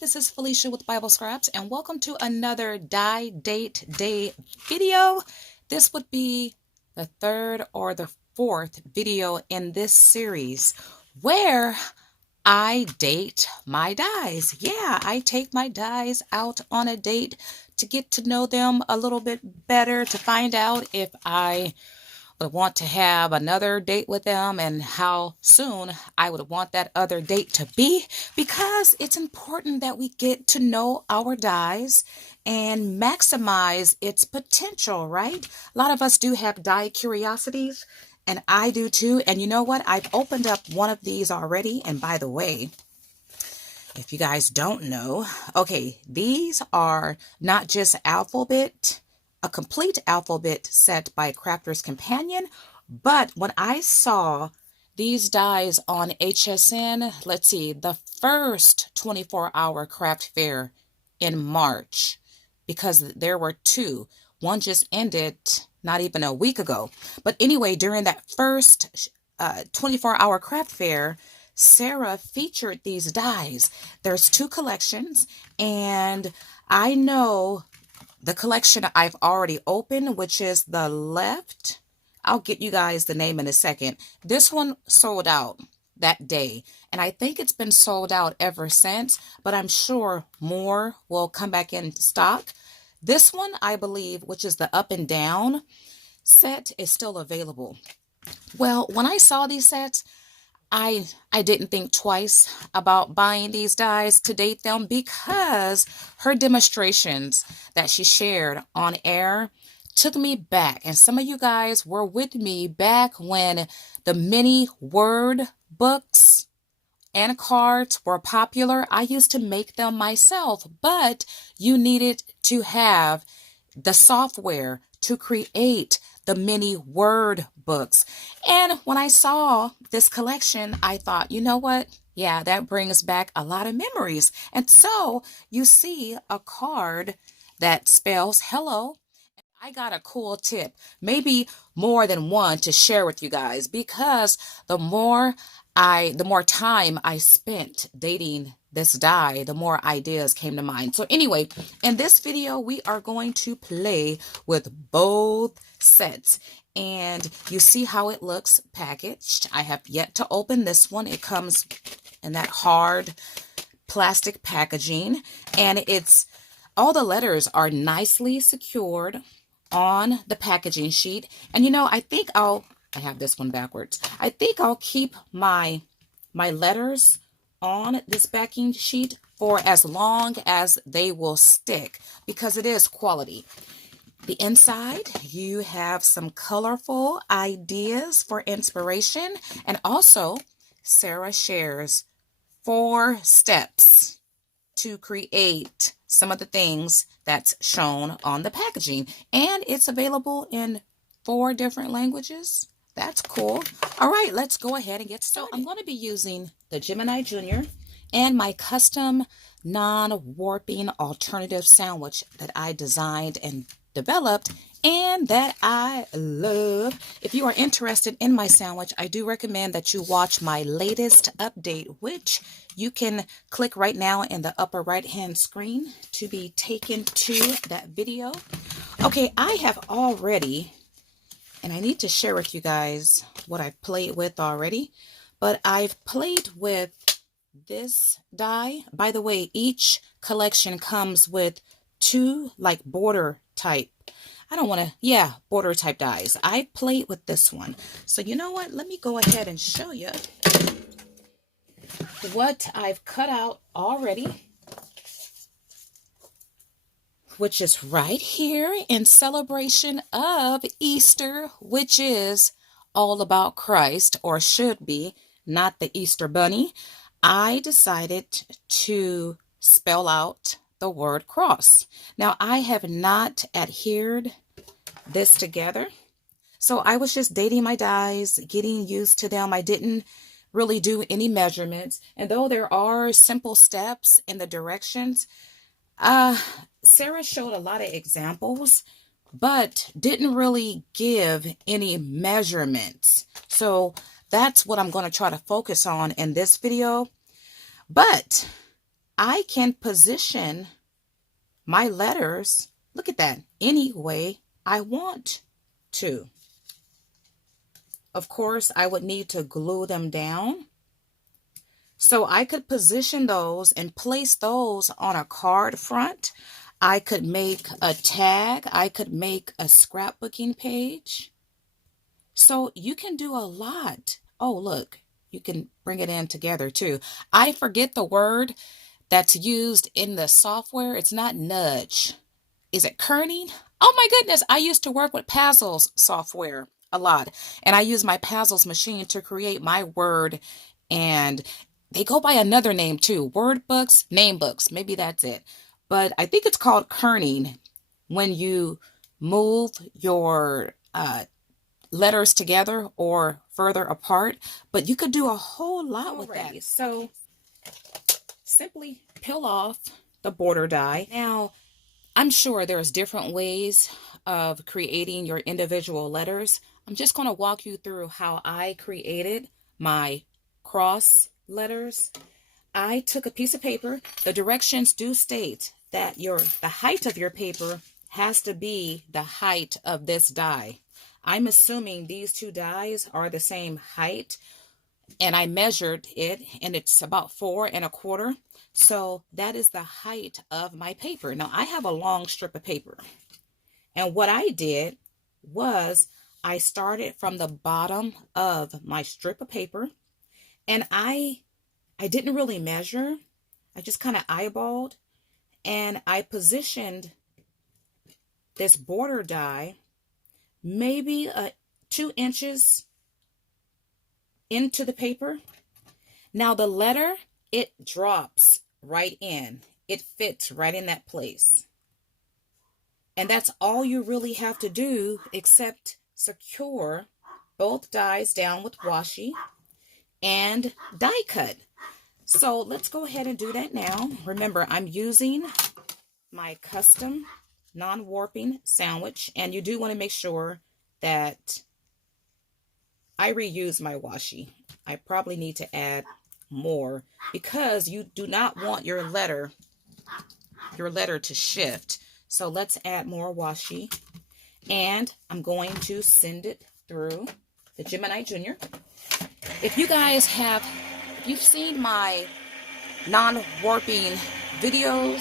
This is Felicia with Bible Scraps, and welcome to another Die Date Day video. This would be the third or the fourth video in this series where I date my dies. Yeah, I take my dies out on a date to get to know them a little bit better, to find out if I would want to have another date with them and how soon I would want that other date to be, because it's important that we get to know our dies and maximize its potential, right? A lot of us do have die curiosities, and I do too. And you know what? I've opened up one of these already. And by the way, if you guys don't know, okay, these are not just alphabet, a complete alphabet set by Crafter's Companion, but when I saw these dies on HSN, let's see, the first 24-hour craft fair in March, because there were two. One just ended not even a week ago. But anyway, during that first 24-hour craft fair, Sarah featured these dies. There's two collections, and I know the collection I've already opened, which is the left. I'll get you guys the name in a second. This one sold out that day, and I think it's been sold out ever since, but I'm sure more will come back in stock. This one, I believe, which is the up and down set, is still available. Well, when I saw these sets, I didn't think twice about buying these dies to date them, because her demonstrations that she shared on air took me back. And some of you guys were with me back when the mini word books and cards were popular. I used to make them myself, but you needed to have the software to create the mini word books. And when I saw this collection, I thought, you know what? Yeah, that brings back a lot of memories. And so you see a card that spells hello. I got a cool tip, maybe more than one, to share with you guys, because the more time I spent dating this die, the more ideas came to mind. So anyway, in this video, we are going to play with both sets. And you see how it looks packaged. I have yet to open this one. It comes in that hard plastic packaging, and it's all the letters are nicely secured on the packaging sheet. And you know, I have this one backwards. I think I'll keep my letters on this backing sheet for as long as they will stick, because it is quality. The inside, you have some colorful ideas for inspiration, and also Sarah shares 4 steps to create some of the things that's shown on the packaging, and it's available in 4 different languages. That's cool. All right, let's go ahead and get started. So I'm going to be using the Gemini Junior and my custom non-warping alternative sandwich that I designed and developed and that I love. If you are interested in my sandwich, I do recommend that you watch my latest update, which you can click right now in the upper right hand screen to be taken to that video. Okay, I have already, and I need to share with you guys what I've played with already, but I've played with this die. By the way, each collection comes with 2 like border type. Border type dies. I played with this one. So you know what? Let me go ahead and show you what I've cut out already, which is right here in celebration of Easter, which is all about Christ, or should be, not the Easter Bunny. I decided to spell out the word cross. Now, I have not adhered this together, so I was just dating my dies, getting used to them. I didn't really do any measurements, and though there are simple steps in the directions, Sarah showed a lot of examples, but didn't really give any measurements. So that's what I'm going to try to focus on in this video. But I can position my letters, look at that, any way I want to. Of course, I would need to glue them down. So I could position those and place those on a card front. I could make a tag. I could make a scrapbooking page. So you can do a lot. Oh, look, you can bring it in together too. I forget the word that's used in the software. It's not nudge. Is it kerning? Oh my goodness, I used to work with Puzzles software a lot. And I use my Puzzles machine to create my word, and they go by another name too. Word books, name books, maybe that's it. But I think it's called kerning when you move your letters together or further apart. But you could do a whole lot with that. So simply peel off the border die. Now, I'm sure there's different ways of creating your individual letters. I'm just going to walk you through how I created my cross letters. I took a piece of paper. The directions do state that the height of your paper has to be the height of this die. I'm assuming these two dies are the same height, and I measured it, and it's about 4 1/4. So that is the height of my paper. Now I have a long strip of paper, and what I did was I started from the bottom of my strip of paper, and I didn't really measure. I just kind of eyeballed, and I positioned this border die maybe 2 inches into the paper. Now the letter, it drops right in. It fits right in that place. And that's all you really have to do, except secure both dies down with washi and die cut. So let's go ahead and do that now. Remember, I'm using my custom non-warping sandwich, and you do want to make sure that I reuse my washi. I probably need to add more because you do not want your letter to shift. So let's add more washi, and I'm going to send it through the Gemini Junior. If you've seen my non-warping videos,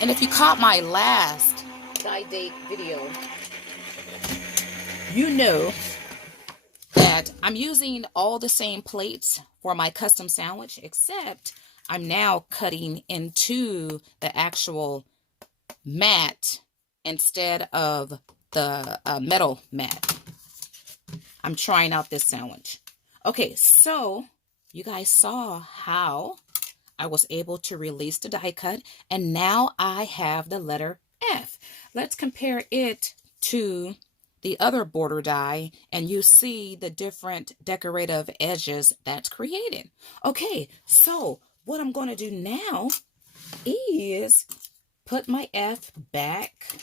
and if you caught my last die date video, you know that I'm using all the same plates for my custom sandwich, except I'm now cutting into the actual mat instead of the metal mat. I'm trying out this sandwich. Okay, so you guys saw how I was able to release the die cut, and now I have the letter F. Let's compare it to the other border die, and you see the different decorative edges that's created. Okay, so what I'm going to do now is put my F back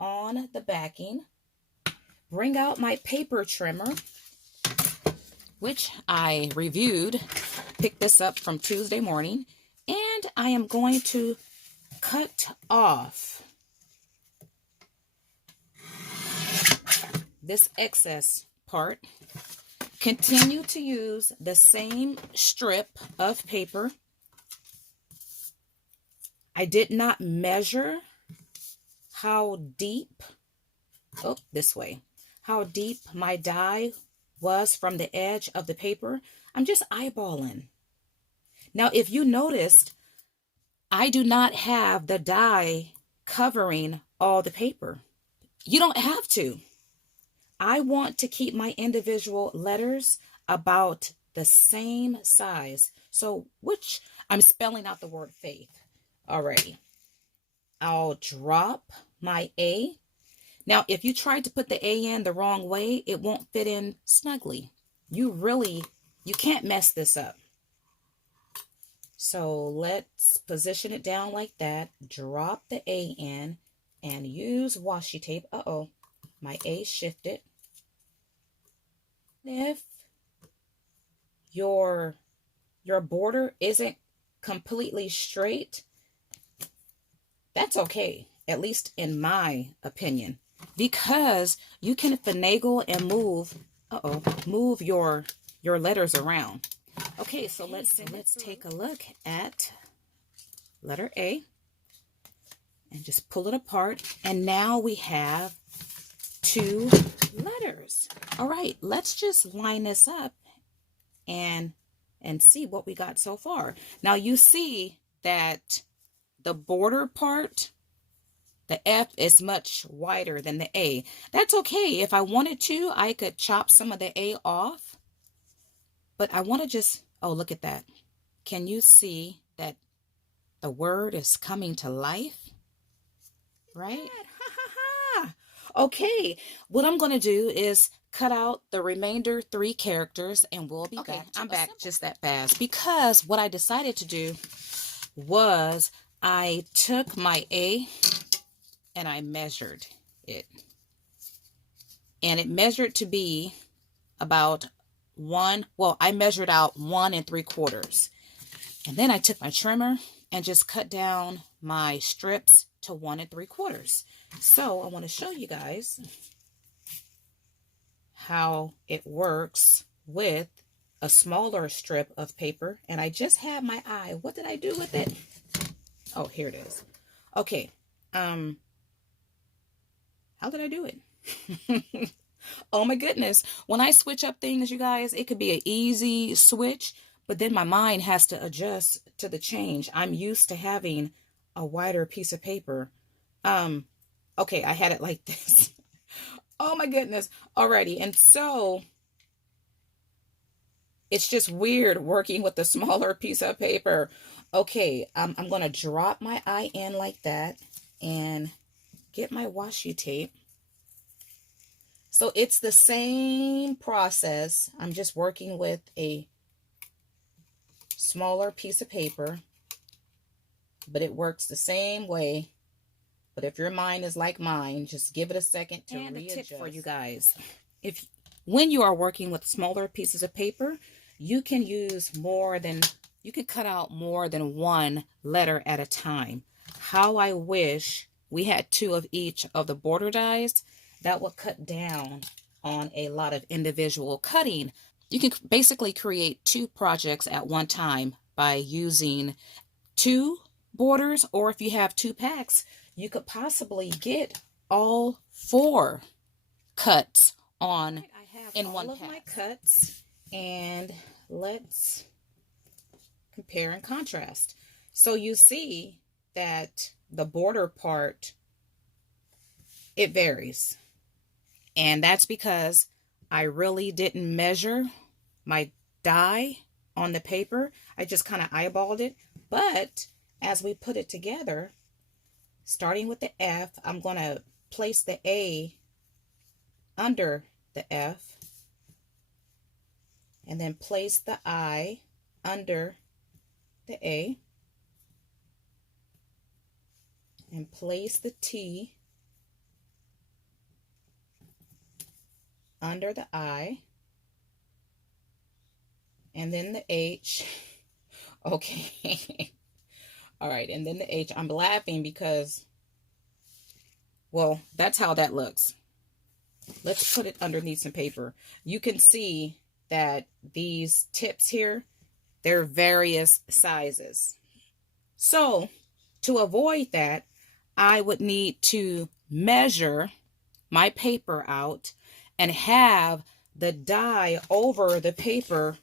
on the backing, bring out my paper trimmer, which I reviewed, picked this up from Tuesday morning, and I am going to cut off this excess part. Continue to use the same strip of paper. I did not measure how deep, this way, how deep my die was from the edge of the paper. I'm just eyeballing. Now, if you noticed, I do not have the die covering all the paper. You don't have to. I want to keep my individual letters about the same size. So, I'm spelling out the word faith already. I'll drop my A. Now, if you tried to put the A in the wrong way, it won't fit in snugly. You can't mess this up. So let's position it down like that. Drop the A in and use washi tape. My A shifted. If your border isn't completely straight, that's okay, at least in my opinion, because you can finagle and move your letters around. Okay, so let's take a look at letter A and just pull it apart. And now we have 2 letters. All right, let's just line this up and see what we got so far. Now you see that the border part, the F is much wider than the A. That's okay. If I wanted to, I could chop some of the A off. But I want to just, oh, look at that. Can you see that the word is coming to life? Right? Okay, what I'm going to do is cut out the remainder 3 characters and we'll be back. I'm back just that fast because what I decided to do was I took my A and I measured it. And it measured to be about I measured out 1 3/4. And then I took my trimmer and just cut down my strips to 1 3/4. So I want to show you guys how it works with a smaller strip of paper. And I just had my eye. What did I do with it? Oh, here it is. Okay. How did I do it? Oh my goodness. When I switch up things, you guys, it could be an easy switch, but then my mind has to adjust to the change. I'm used to having a wider piece of paper. Okay, I had it like this. Oh my goodness. Alrighty. And so it's just weird working with a smaller piece of paper. Okay, I'm going to drop my eye in like that and get my washi tape. So it's the same process. I'm just working with a smaller piece of paper, but it works the same way. But if your mind is like mine, just give it a second to readjust. A tip for you guys. When you are working with smaller pieces of paper, you can cut out more than 1 letter at a time. How I wish we had 2 of each of the border dies. That would cut down on a lot of individual cutting. You can basically create 2 projects at one time by using 2 borders, or if you have 2 packs, you could possibly get all 4 cuts on in one pack. I have all of my cuts, and let's compare and contrast. So you see that the border part, it varies. And that's because I really didn't measure my die on the paper. I just kind of eyeballed it. But as we put it together, starting with the F, I'm going to place the A under the F, and then place the I under the A, and place the T under the I, and then the H. Okay. All right, and then the H. I'm laughing because, well, that's how that looks. Let's put it underneath some paper. You can see that these tips here, they're various sizes. So to avoid that, I would need to measure my paper out and have the die over the paper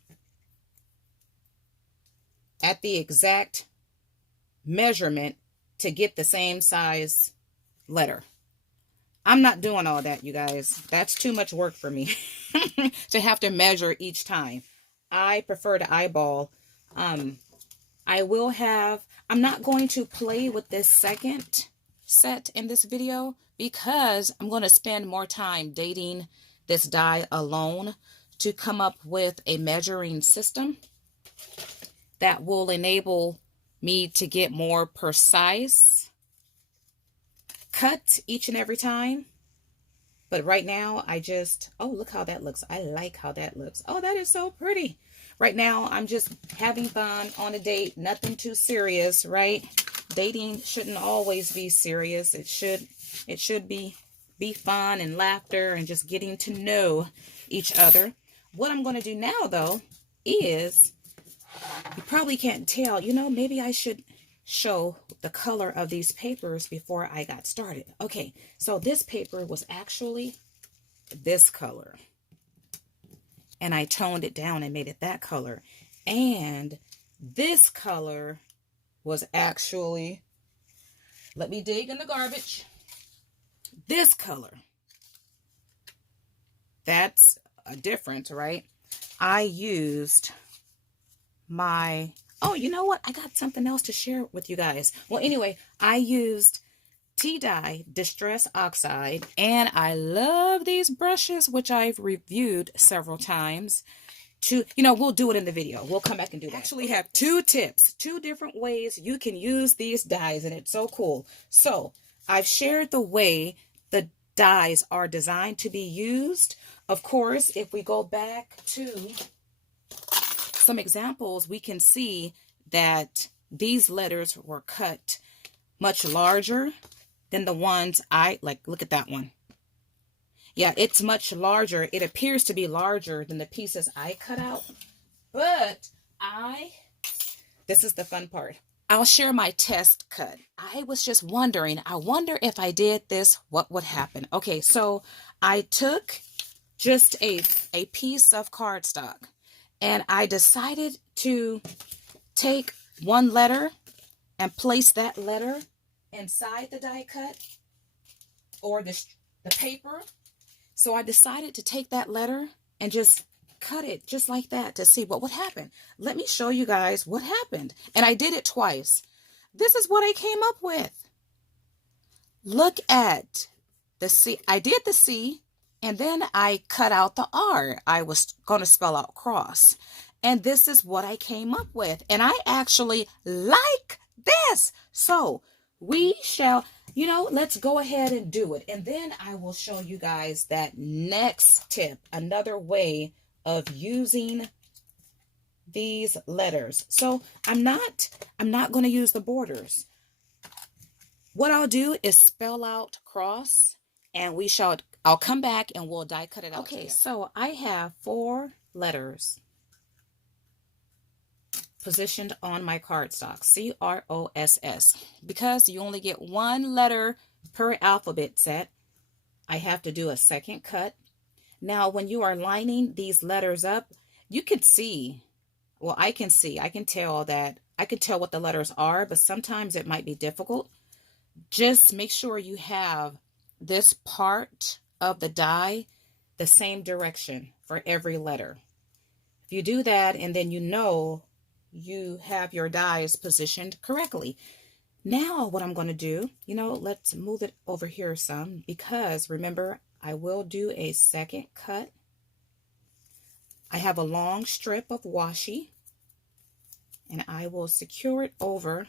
at the exact measurement to get the same size letter. I'm not doing all that, you guys. That's too much work for me to have to measure each time. I prefer to eyeball. I'm not going to play with this second set in this video because I'm going to spend more time dating this die alone to come up with a measuring system that will enable me to get more precise cut each and every time. But right now I just, oh, look how that looks. I like how that looks. Oh, that is so pretty. right now I'm just having fun on a date, nothing too serious, right? Dating shouldn't always be serious. It should be fun and laughter and just getting to know each other. What I'm going to do now though is, you probably can't tell, maybe I should show the color of these papers before I got started. Okay, so this paper was actually this color, and I toned it down and made it that color. And this color was actually, let me dig in the garbage, this color. That's a difference, right? I used my, oh, you know what? I got something else to share with you guys. Well, anyway, I used Tea-Dye Distress Oxide, and I love these brushes, which I've reviewed several times. We'll do it in the video. We'll come back and do that. I actually have 2 tips, 2 different ways you can use these dyes, and it's so cool. So I've shared the way the dyes are designed to be used. Of course, if we go back to some examples, we can see that these letters were cut much larger than the ones look at that one. Yeah, it's much larger. It appears to be larger than the pieces I cut out. But this is the fun part. I'll share my test cut. I was just wondering, I wonder if I did this, what would happen? Okay, so I took just a piece of cardstock, and I decided to take one letter and place that letter inside the die cut or the paper. So I decided to take that letter and just cut it just like that to see what would happen. Let me show you guys what happened. And I did it twice. This is what I came up with. Look at the C. I did the C, and then I cut out the R. I was going to spell out cross. And this is what I came up with. And I actually like this. So we shall, let's go ahead and do it. And then I will show you guys that next tip, another way of using these letters. So I'm not going to use the borders. What I'll do is spell out cross, and I'll come back and we'll die cut it out. Okay, together. So I have 4 letters positioned on my cardstock, C-R-O-S-S. Because you only get 1 letter per alphabet set, I have to do a second cut. Now, when you are lining these letters up, you can see, well, I can tell what the letters are, but sometimes it might be difficult. Just make sure you have this part of the die the same direction for every letter. If you do that, and then you have your dies positioned correctly. Now what I'm going to do, let's move it over here some, because remember, I will do a second cut. I have a long strip of washi, and I will secure it over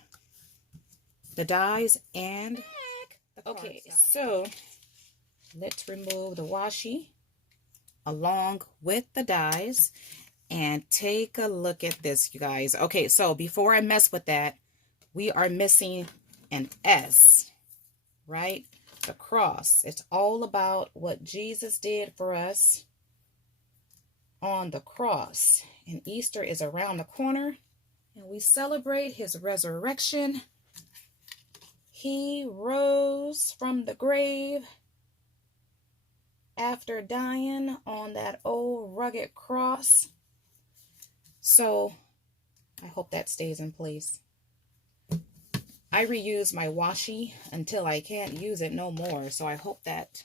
the dies and okay, so let's remove the washi along with the dies. And take a look at this, you guys. Okay, so before I mess with that, we are missing an S, right? The cross. It's all about what Jesus did for us on the cross. And Easter is around the corner, and we celebrate his resurrection. He rose from the grave after dying on that old rugged cross. So I hope that stays in place. I reuse my washi until I can't use it no more. So I hope that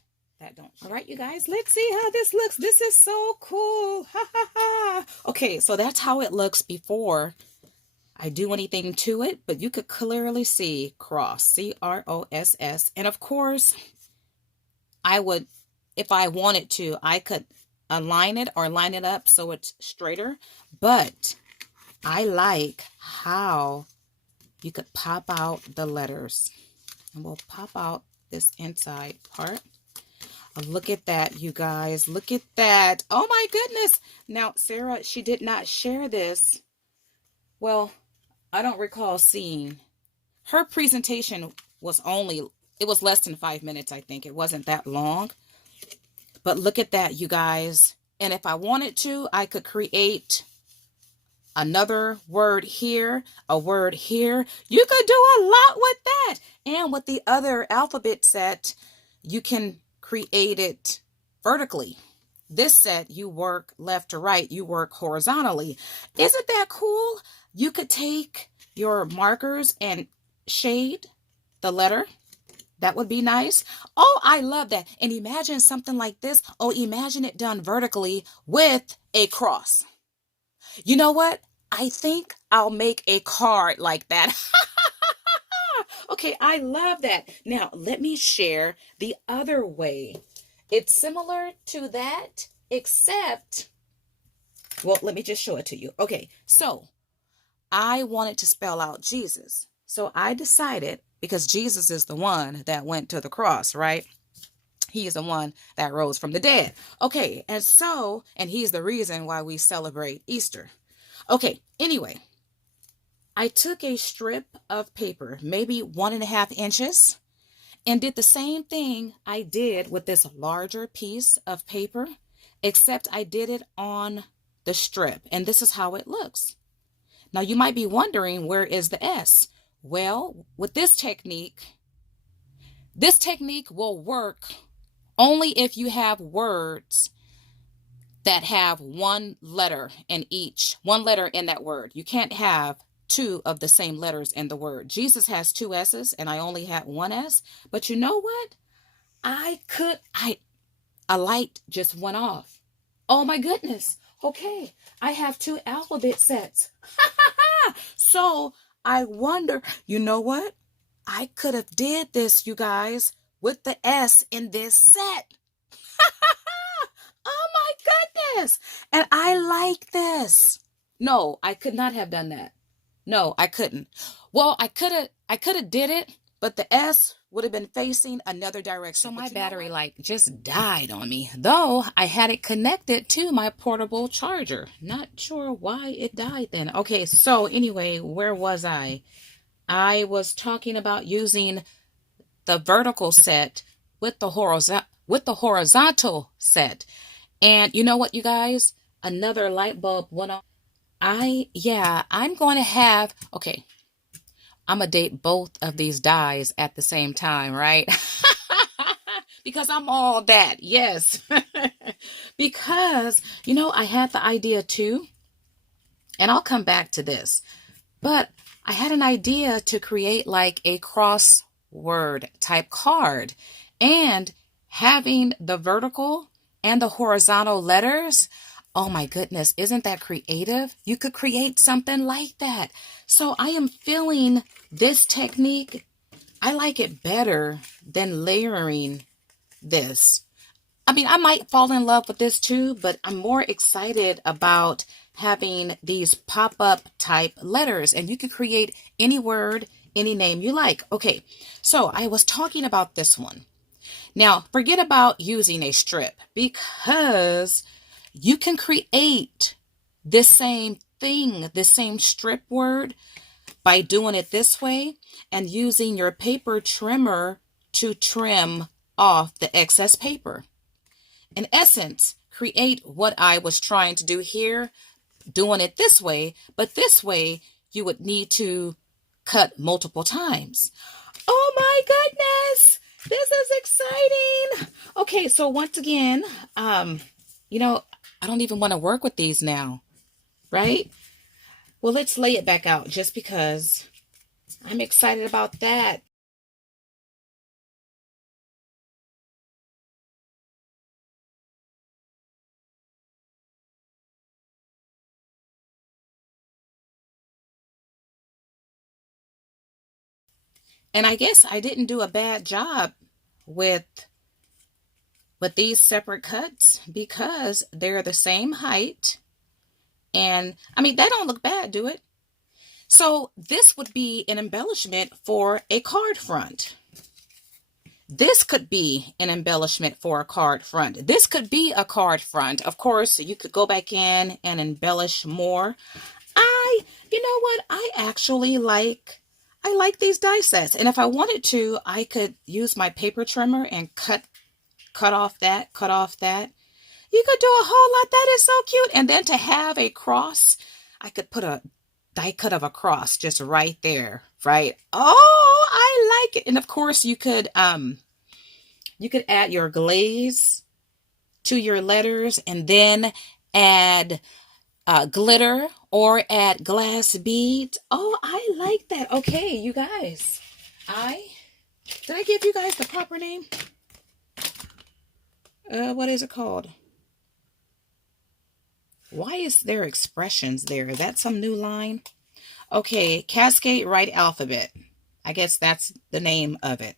don't. All right, you guys, let's see how this looks. This is so cool. Ha ha ha. Okay, so that's how it looks before I do anything to it. But you could clearly see cross, C-R-O-S-S. And of course, I would, if I wanted to, I could align it or line it up so it's straighter, but I like how you could pop out the letters, and we'll pop out this inside part. Look at that, you guys. Look at that. Oh my goodness. Now, Sarah, she did not share this. Well, I don't recall seeing. Her presentation was it was less than 5 minutes, I think. It wasn't that long. But look at that, you guys. And if I wanted to, I could create another word here, a word here. You could do a lot with that. And with the other alphabet set, you can create it vertically. This set, you work left to right, you work horizontally. Isn't that cool? You could take your markers and shade the letter. That would be nice. Oh, I love that. And imagine something like this. Oh, imagine it done vertically with a cross. You know what? I think I'll make a card like that. Okay, I love that. Now, let me share the other way. It's similar to that, except, well, let me just show it to you. Okay, so I wanted to spell out Jesus. So I decided, because Jesus is the one that went to the cross, right? He is the one that rose from the dead. Okay, and he's the reason why we celebrate Easter. Okay, anyway, I took a strip of paper, maybe 1.5 inches, and did the same thing I did with this larger piece of paper, except I did it on the strip, and this is how it looks. Now, you might be wondering, where is the S? Well, with this technique will work only if you have words that have one letter in that word. You can't have two of the same letters in the word. Jesus has 2 S's and I only had 1 S. But you know what? A light just went off. Oh my goodness. Okay, I have 2 alphabet sets. So I wonder, you know what? I could have did this, you guys, with the S in this set. Oh my goodness. And I like this. No, I could not have done that. No, I couldn't. Well, I could have did it, but the S would have been facing another direction. So my battery light just died on me, though I had it connected to my portable charger. Not sure why it died then. Okay, so anyway, where was I? I was talking about using the vertical set with the horizontal set. And you know what, you guys? Another light bulb went on. I'm going to have, okay, I'm going to date both of these dies at the same time, right? Because I'm all that, yes. Because, I had the idea too, and I'll come back to this, but I had an idea to create like a crossword type card, and having the vertical and the horizontal letters. Oh my goodness, isn't that creative? You could create something like that. So I am feeling this technique. I like it better than layering this. I mean, I might fall in love with this too, but I'm more excited about having these pop-up type letters, and you can create any word, any name you like. Okay, so I was talking about this one. Now, forget about using a strip, because you can create this same thing, this same strip word, by doing it this way and using your paper trimmer to trim off the excess paper. In essence, create what I was trying to do here, doing it this way, but this way you would need to cut multiple times. Oh my goodness! This is exciting! Okay, so once again, I don't even want to work with these now, right? Well, let's lay it back out just because I'm excited about that. And I guess I didn't do a bad job with these separate cuts, because they're the same height. And I mean, that don't look bad, do it? So this would be an embellishment for a card front. This could be an embellishment for a card front. This could be a card front. Of course, you could go back in and embellish more. You know what? I like these die sets. And if I wanted to, I could use my paper trimmer and cut off that, cut off that. You could do a whole lot. That is so cute. And then to have a cross, I could put a die cut of a cross just right there, right? Oh, I like it. And of course, you could add your glaze to your letters and then add glitter or add glass beads. Oh, I like that. Okay, you guys. I did I give you guys the proper name? What is it called? Why is there expressions there? Is that some new line? Okay, Cascade Right Alphabet. I guess that's the name of it.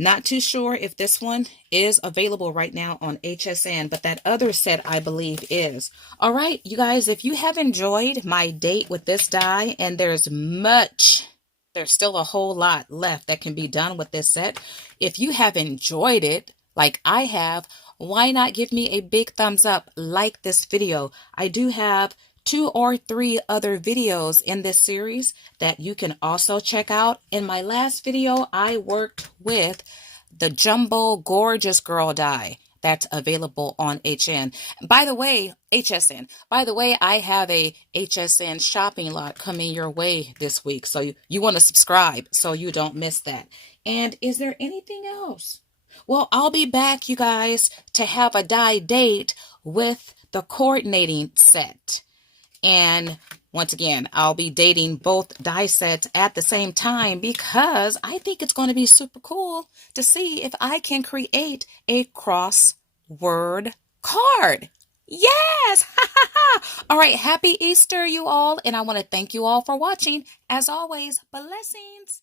Not too sure if this one is available right now on HSN, but that other set I believe is. All right, you guys, if you have enjoyed my date with this die, and there's still a whole lot left that can be done with this set. If you have enjoyed it like I have, why not give me a big thumbs up, like this video? I do have 2 or 3 other videos in this series that you can also check out. In my last video, I worked with the Jumbo Gorgeous Girl die that's available on HSN. By the way, I have a HSN shopping lot coming your way this week. So you want to subscribe so you don't miss that. And is there anything else? Well, I'll be back, you guys, to have a die date with the coordinating set. And once again, I'll be dating both die sets at the same time because I think it's going to be super cool to see if I can create a crossword card. Yes! All right, happy Easter, you all. And I want to thank you all for watching. As always, blessings.